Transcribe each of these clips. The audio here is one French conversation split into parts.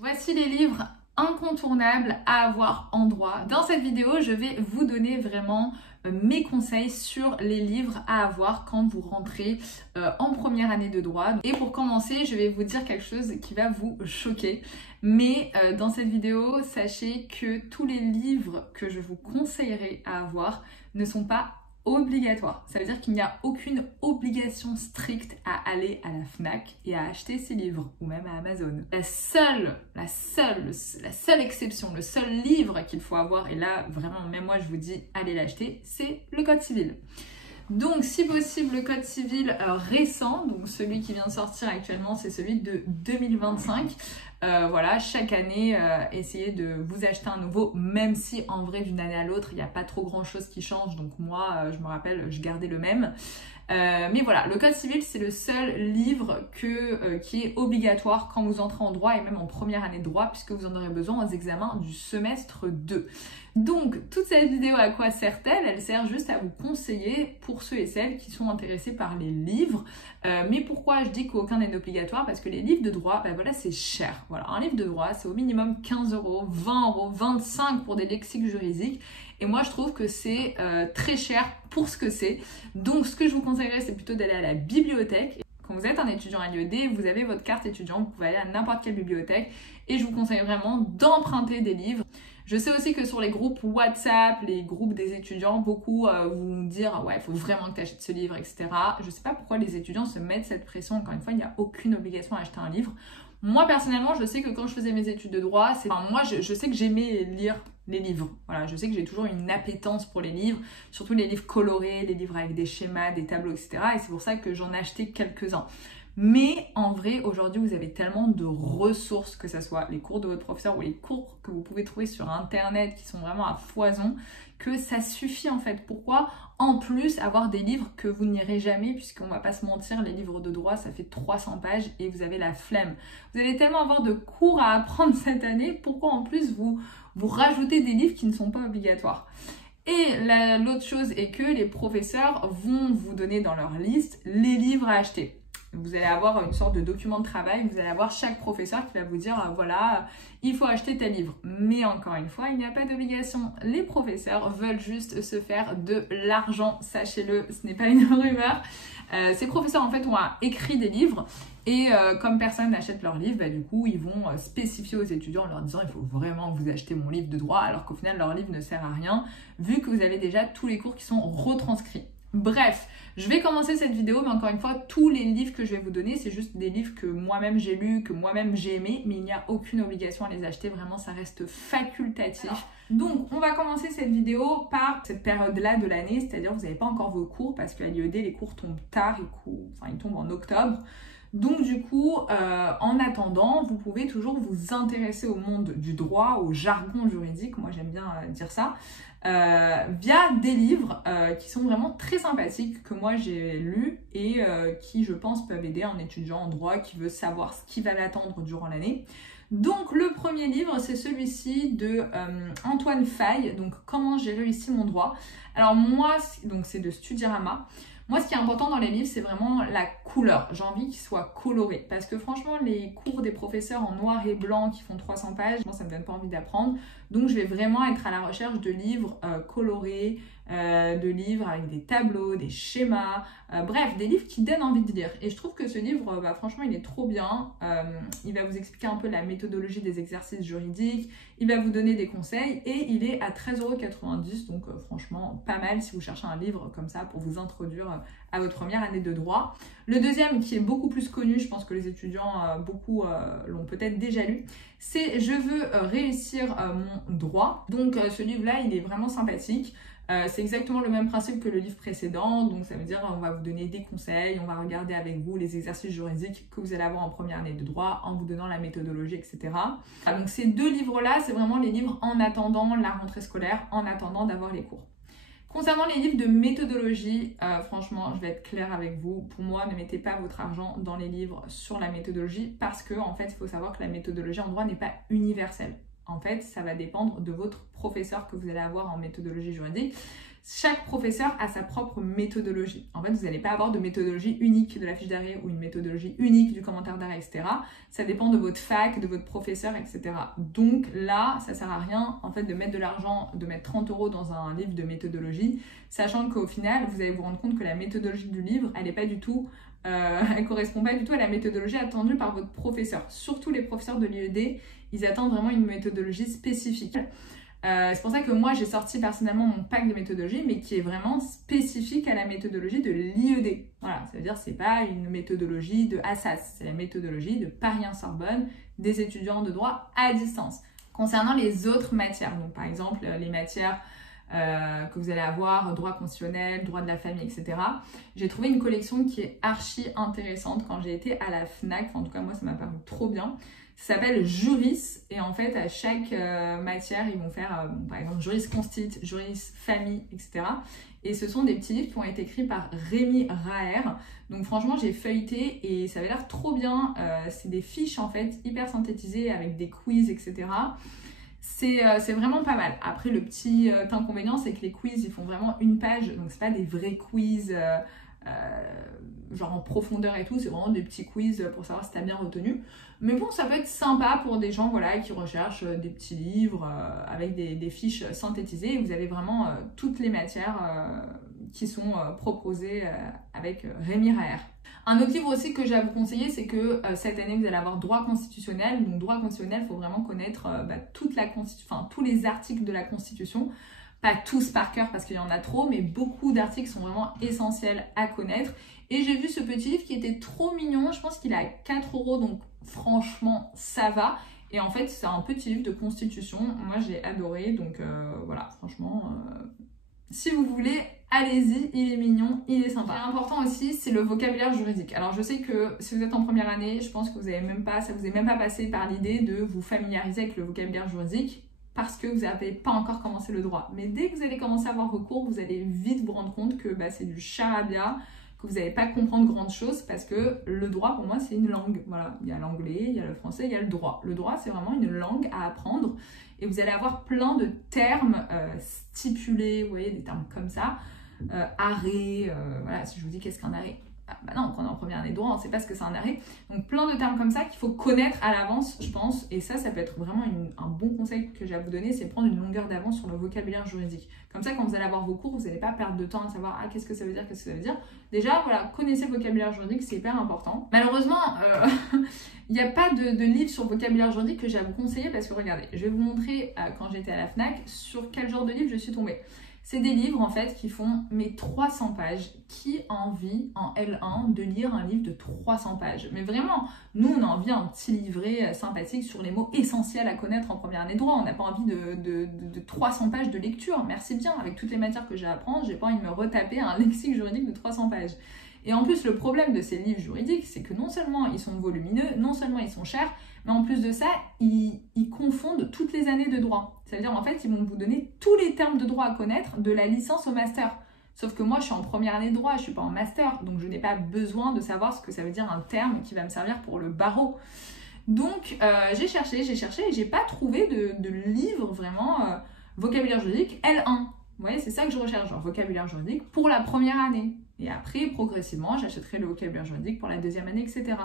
Voici les livres incontournables à avoir en droit. Dans cette vidéo, je vais vous donner vraiment mes conseils sur les livres à avoir quand vous rentrez en première année de droit. Et pour commencer, je vais vous dire quelque chose qui va vous choquer. Mais dans cette vidéo, sachez que tous les livres que je vous conseillerais à avoir ne sont pas obligatoire. Ça veut dire qu'il n'y a aucune obligation stricte à aller à la FNAC et à acheter ces livres, ou même à Amazon. La seule exception, le seul livre qu'il faut avoir, et là vraiment même moi je vous dis allez l'acheter, c'est le Code civil. Donc si possible le Code civil récent, donc celui qui vient de sortir actuellement, c'est celui de 2025. Voilà, chaque année, essayez de vous acheter un nouveau, même si en vrai d'une année à l'autre, il n'y a pas trop grand chose qui change. Donc moi, je me rappelle, je gardais le même. Mais voilà, le Code civil, c'est le seul livre qui est obligatoire quand vous entrez en droit et même en première année de droit, puisque vous en aurez besoin aux examens du semestre 2. Donc, toute cette vidéo, à quoi sert-elle? Elle sert juste à vous conseiller pour ceux et celles qui sont intéressés par les livres. Mais pourquoi je dis qu'aucun n'est obligatoire? Parce que les livres de droit, ben voilà, c'est cher. Voilà, un livre de droit, c'est au minimum 15 €, 20 €, 25 pour des lexiques juridiques. Et moi, je trouve que c'est très cher pour ce que c'est. Donc, ce que je vous conseillerais, c'est plutôt d'aller à la bibliothèque. Quand vous êtes un étudiant à l'IED, vous avez votre carte étudiant, vous pouvez aller à n'importe quelle bibliothèque. Et je vous conseille vraiment d'emprunter des livres. Je sais aussi que sur les groupes WhatsApp, les groupes des étudiants, beaucoup vont dire « ouais, il faut vraiment que tu achètes ce livre, etc. » Je ne sais pas pourquoi les étudiants se mettent cette pression. Encore une fois, il n'y a aucune obligation à acheter un livre. Moi, personnellement, je sais que quand je faisais mes études de droit, moi, je sais que j'aimais lire les livres. Voilà, je sais que j'ai toujours une appétence pour les livres, surtout les livres colorés, les livres avec des schémas, des tableaux, etc. Et c'est pour ça que j'en ai acheté quelques-uns. Mais en vrai, aujourd'hui, vous avez tellement de ressources, que ce soit les cours de votre professeur ou les cours que vous pouvez trouver sur Internet qui sont vraiment à foison, que ça suffit en fait. Pourquoi en plus avoir des livres que vous n'irez jamais, puisqu'on va pas se mentir, les livres de droit, ça fait 300 pages et vous avez la flemme. Vous allez tellement avoir de cours à apprendre cette année, pourquoi en plus vous rajoutez des livres qui ne sont pas obligatoires? Et l'autre chose est que les professeurs vont vous donner dans leur liste les livres à acheter. Vous allez avoir une sorte de document de travail, vous allez avoir chaque professeur qui va vous dire voilà, il faut acheter tel livre. Mais encore une fois, il n'y a pas d'obligation. Les professeurs veulent juste se faire de l'argent, sachez-le, ce n'est pas une rumeur. Ces professeurs en fait ont écrit des livres et comme personne n'achète leurs livres, bah, du coup ils vont spécifier aux étudiants en leur disant il faut vraiment que vous achetez mon livre de droit, alors qu'au final leur livre ne sert à rien vu que vous avez déjà tous les cours qui sont retranscrits. Bref, je vais commencer cette vidéo, mais encore une fois, tous les livres que je vais vous donner, c'est juste des livres que moi-même j'ai lus, que moi-même j'ai aimés, mais il n'y a aucune obligation à les acheter, vraiment ça reste facultatif. Donc, on va commencer cette vidéo par cette période-là de l'année, c'est-à-dire vous n'avez pas encore vos cours, parce qu'à l'IED, les cours tombent tard, ils tombent en octobre. Donc du coup, en attendant, vous pouvez toujours vous intéresser au monde du droit, au jargon juridique, moi j'aime bien dire ça, via des livres qui sont vraiment très sympathiques, que moi j'ai lus et qui je pense peuvent aider un étudiant en droit qui veut savoir ce qui va l'attendre durant l'année. Donc le premier livre, c'est celui-ci de Antoine Faye, donc Comment j'ai réussi mon droit. Alors moi, donc c'est de Studirama. Moi, ce qui est important dans les livres, c'est vraiment la couleur. J'ai envie qu'ils soient colorés. Parce que franchement, les cours des professeurs en noir et blanc qui font 300 pages, moi, ça me donne pas envie d'apprendre. Donc, je vais vraiment être à la recherche de livres colorés, de livres avec des tableaux, des schémas, bref, des livres qui donnent envie de lire. Et je trouve que ce livre, franchement, il est trop bien. Il va vous expliquer un peu la méthodologie des exercices juridiques, il va vous donner des conseils et il est à 13,90 €. Donc, franchement, pas mal si vous cherchez un livre comme ça pour vous introduire à votre première année de droit. Le deuxième, qui est beaucoup plus connu, je pense que les étudiants, beaucoup l'ont peut-être déjà lu, c'est « Je veux réussir mon droit ». Donc ce livre-là, il est vraiment sympathique. C'est exactement le même principe que le livre précédent, donc ça veut dire on va vous donner des conseils, on va regarder avec vous les exercices juridiques que vous allez avoir en première année de droit en vous donnant la méthodologie, etc. Donc ces deux livres-là, c'est vraiment les livres en attendant la rentrée scolaire, en attendant d'avoir les cours. Concernant les livres de méthodologie, franchement, je vais être claire avec vous. Pour moi, ne mettez pas votre argent dans les livres sur la méthodologie parce que, en fait, il faut savoir que la méthodologie en droit n'est pas universelle. En fait, ça va dépendre de votre professeur que vous allez avoir en méthodologie juridique. Chaque professeur a sa propre méthodologie. En fait, vous n'allez pas avoir de méthodologie unique de la fiche d'arrêt ou une méthodologie unique du commentaire d'arrêt, etc. Ça dépend de votre fac, de votre professeur, etc. Donc là, ça sert à rien en fait de mettre de l'argent, de mettre 30 € dans un livre de méthodologie, sachant qu'au final, vous allez vous rendre compte que la méthodologie du livre, elle n'est pas du tout, elle correspond pas du tout à la méthodologie attendue par votre professeur. Surtout les professeurs de l'IED, ils attendent vraiment une méthodologie spécifique. C'est pour ça que moi j'ai sorti personnellement mon pack de méthodologie, mais qui est vraiment spécifique à la méthodologie de l'IED. Voilà, ça veut dire que c'est pas une méthodologie de Assas, c'est la méthodologie de Paris-Sorbonne des étudiants de droit à distance. Concernant les autres matières, donc par exemple les matières que vous allez avoir, droit constitutionnel, droit de la famille, etc. J'ai trouvé une collection qui est archi intéressante quand j'ai été à la FNAC, enfin, en tout cas moi ça m'a paru trop bien. Ça s'appelle Juris et en fait à chaque matière ils vont faire par exemple Juris Constit, Juris Famille, etc. Et ce sont des petits livres qui ont été écrits par Rémi Raher. Donc franchement j'ai feuilleté et ça avait l'air trop bien. C'est des fiches en fait hyper synthétisées avec des quiz, etc. C'est vraiment pas mal. Après le petit inconvénient c'est que les quiz ils font vraiment une page, donc c'est pas des vrais quiz genre en profondeur et tout, c'est vraiment des petits quiz pour savoir si t'as bien retenu. Mais bon, ça peut être sympa pour des gens voilà, qui recherchent des petits livres avec des fiches synthétisées. Et vous avez vraiment toutes les matières qui sont proposées avec Rémi Raher. Un autre livre aussi que j'ai à vous conseiller, c'est que cette année, vous allez avoir droit constitutionnel. Donc droit constitutionnel, il faut vraiment connaître tous les articles de la Constitution. Pas tous par cœur parce qu'il y en a trop, mais beaucoup d'articles sont vraiment essentiels à connaître. Et j'ai vu ce petit livre qui était trop mignon, je pense qu'il est à 4 €, donc franchement ça va. Et en fait c'est un petit livre de constitution, moi j'ai adoré, donc voilà, franchement, si vous voulez, allez-y, il est mignon, il est sympa. L'important aussi, c'est le vocabulaire juridique. Alors je sais que si vous êtes en première année, je pense que ça vous est même pas passé par l'idée de vous familiariser avec le vocabulaire juridique, parce que vous n'avez pas encore commencé le droit. Mais dès que vous allez commencer à avoir vos cours, vous allez vite vous rendre compte que c'est du charabia, que vous n'allez pas comprendre grandes choses, parce que le droit, pour moi, c'est une langue. Voilà, il y a l'anglais, il y a le français, il y a le droit. Le droit, c'est vraiment une langue à apprendre, et vous allez avoir plein de termes stipulés, vous voyez, des termes comme ça, arrêt, voilà, si je vous dis qu'est-ce qu'un arrêt, non, quand on est en première année de droit, on ne sait pas ce que c'est un arrêt. Donc plein de termes comme ça qu'il faut connaître à l'avance, je pense. Et ça peut être vraiment un bon conseil que j'ai à vous donner, c'est prendre une longueur d'avance sur le vocabulaire juridique. Comme ça, quand vous allez avoir vos cours, vous n'allez pas perdre de temps à savoir qu'est-ce que ça veut dire, qu'est-ce que ça veut dire. Déjà, voilà, connaissez le vocabulaire juridique, c'est hyper important. Malheureusement, il n'y a pas de livre sur le vocabulaire juridique que j'ai à vous conseiller parce que regardez, je vais vous montrer quand j'étais à la FNAC sur quel genre de livre je suis tombée. C'est des livres en fait qui font 300 pages. Qui a envie en L1 de lire un livre de 300 pages? Mais vraiment, nous on a envie d'un petit livret sympathique sur les mots essentiels à connaître en première année de droit. On n'a pas envie de 300 pages de lecture. Merci bien, avec toutes les matières que j'ai à apprendre, j'ai pas envie de me retaper un lexique juridique de 300 pages. Et en plus, le problème de ces livres juridiques, c'est que non seulement ils sont volumineux, non seulement ils sont chers, mais en plus de ça, ils confondent toutes les années de droit. C'est-à-dire, en fait, ils vont vous donner tous les termes de droit à connaître de la licence au master. Sauf que moi, je suis en première année de droit, je ne suis pas en master, donc je n'ai pas besoin de savoir ce que ça veut dire un terme qui va me servir pour le barreau. Donc, j'ai cherché, et j'ai pas trouvé de livre vraiment vocabulaire juridique L1. Vous voyez, c'est ça que je recherche, genre vocabulaire juridique pour la première année. Et après, progressivement, j'achèterai le vocabulaire juridique pour la deuxième année, etc.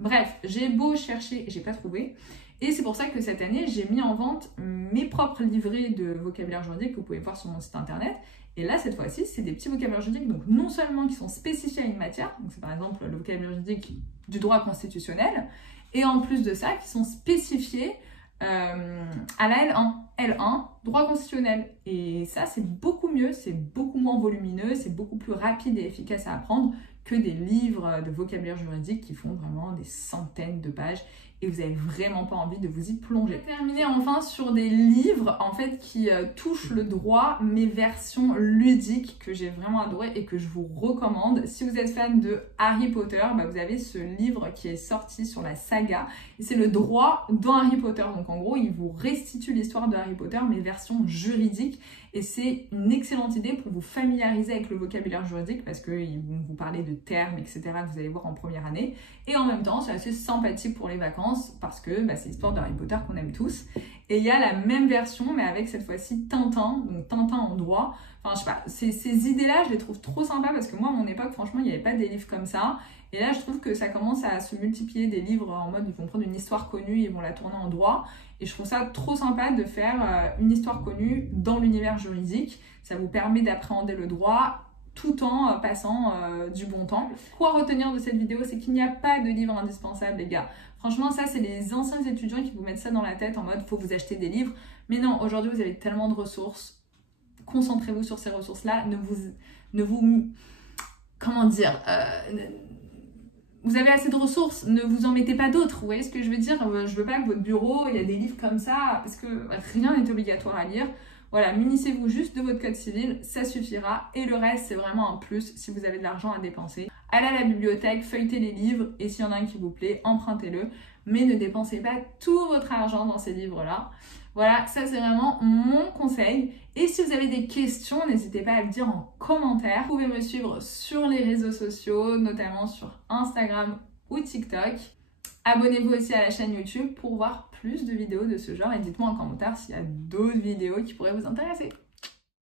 Bref, j'ai beau chercher, j'ai pas trouvé. Et c'est pour ça que cette année, j'ai mis en vente mes propres livrets de vocabulaire juridique que vous pouvez voir sur mon site internet. Et là, cette fois-ci, c'est des petits vocabulaires juridiques, donc non seulement qui sont spécifiés à une matière, donc c'est par exemple le vocabulaire juridique du droit constitutionnel, et en plus de ça, qui sont spécifiés à la L1. L1, droit constitutionnel. Et ça, c'est beaucoup mieux, c'est beaucoup moins volumineux, c'est beaucoup plus rapide et efficace à apprendre que des livres de vocabulaire juridique qui font vraiment des centaines de pages et vous n'avez vraiment pas envie de vous y plonger. Je vais terminer enfin sur des livres en fait qui touchent le droit, mais version ludique que j'ai vraiment adoré et que je vous recommande. Si vous êtes fan de Harry Potter, vous avez ce livre qui est sorti sur la saga et c'est le droit dans Harry Potter. Donc en gros, il vous restitue l'histoire de Harry Potter mais version juridique. Et c'est une excellente idée pour vous familiariser avec le vocabulaire juridique parce qu'ils vont vous parler de termes, etc. que vous allez voir en première année. Et en même temps, c'est assez sympathique pour les vacances. licence parce que c'est l'histoire d'Harry Potter qu'on aime tous. Et il y a la même version, mais avec cette fois-ci Tintin, donc Tintin en droit. Enfin, je sais pas, ces idées-là, je les trouve trop sympas parce que moi, à mon époque, franchement, il n'y avait pas des livres comme ça. Et là, je trouve que ça commence à se multiplier des livres en mode, ils vont prendre une histoire connue, ils vont la tourner en droit. Et je trouve ça trop sympa de faire une histoire connue dans l'univers juridique. Ça vous permet d'appréhender le droit tout en passant du bon temps. Quoi retenir de cette vidéo, c'est qu'il n'y a pas de livre indispensable, les gars. Franchement, ça, c'est les anciens étudiants qui vous mettent ça dans la tête en mode « faut vous acheter des livres ». Mais non, aujourd'hui, vous avez tellement de ressources. Concentrez-vous sur ces ressources-là. Comment dire vous avez assez de ressources, ne vous en mettez pas d'autres. Vous voyez ce que je veux dire? Je veux pas que votre bureau, il y a des livres comme ça, parce que rien n'est obligatoire à lire. Voilà, munissez-vous juste de votre code civil, ça suffira. Et le reste, c'est vraiment un plus si vous avez de l'argent à dépenser. Allez à la bibliothèque, feuilletez les livres, et s'il y en a un qui vous plaît, empruntez-le. Mais ne dépensez pas tout votre argent dans ces livres-là. Voilà, ça c'est vraiment mon conseil. Et si vous avez des questions, n'hésitez pas à le dire en commentaire. Vous pouvez me suivre sur les réseaux sociaux, notamment sur Instagram ou TikTok. Abonnez-vous aussi à la chaîne YouTube pour voir plus de vidéos de ce genre et dites-moi en commentaire s'il y a d'autres vidéos qui pourraient vous intéresser.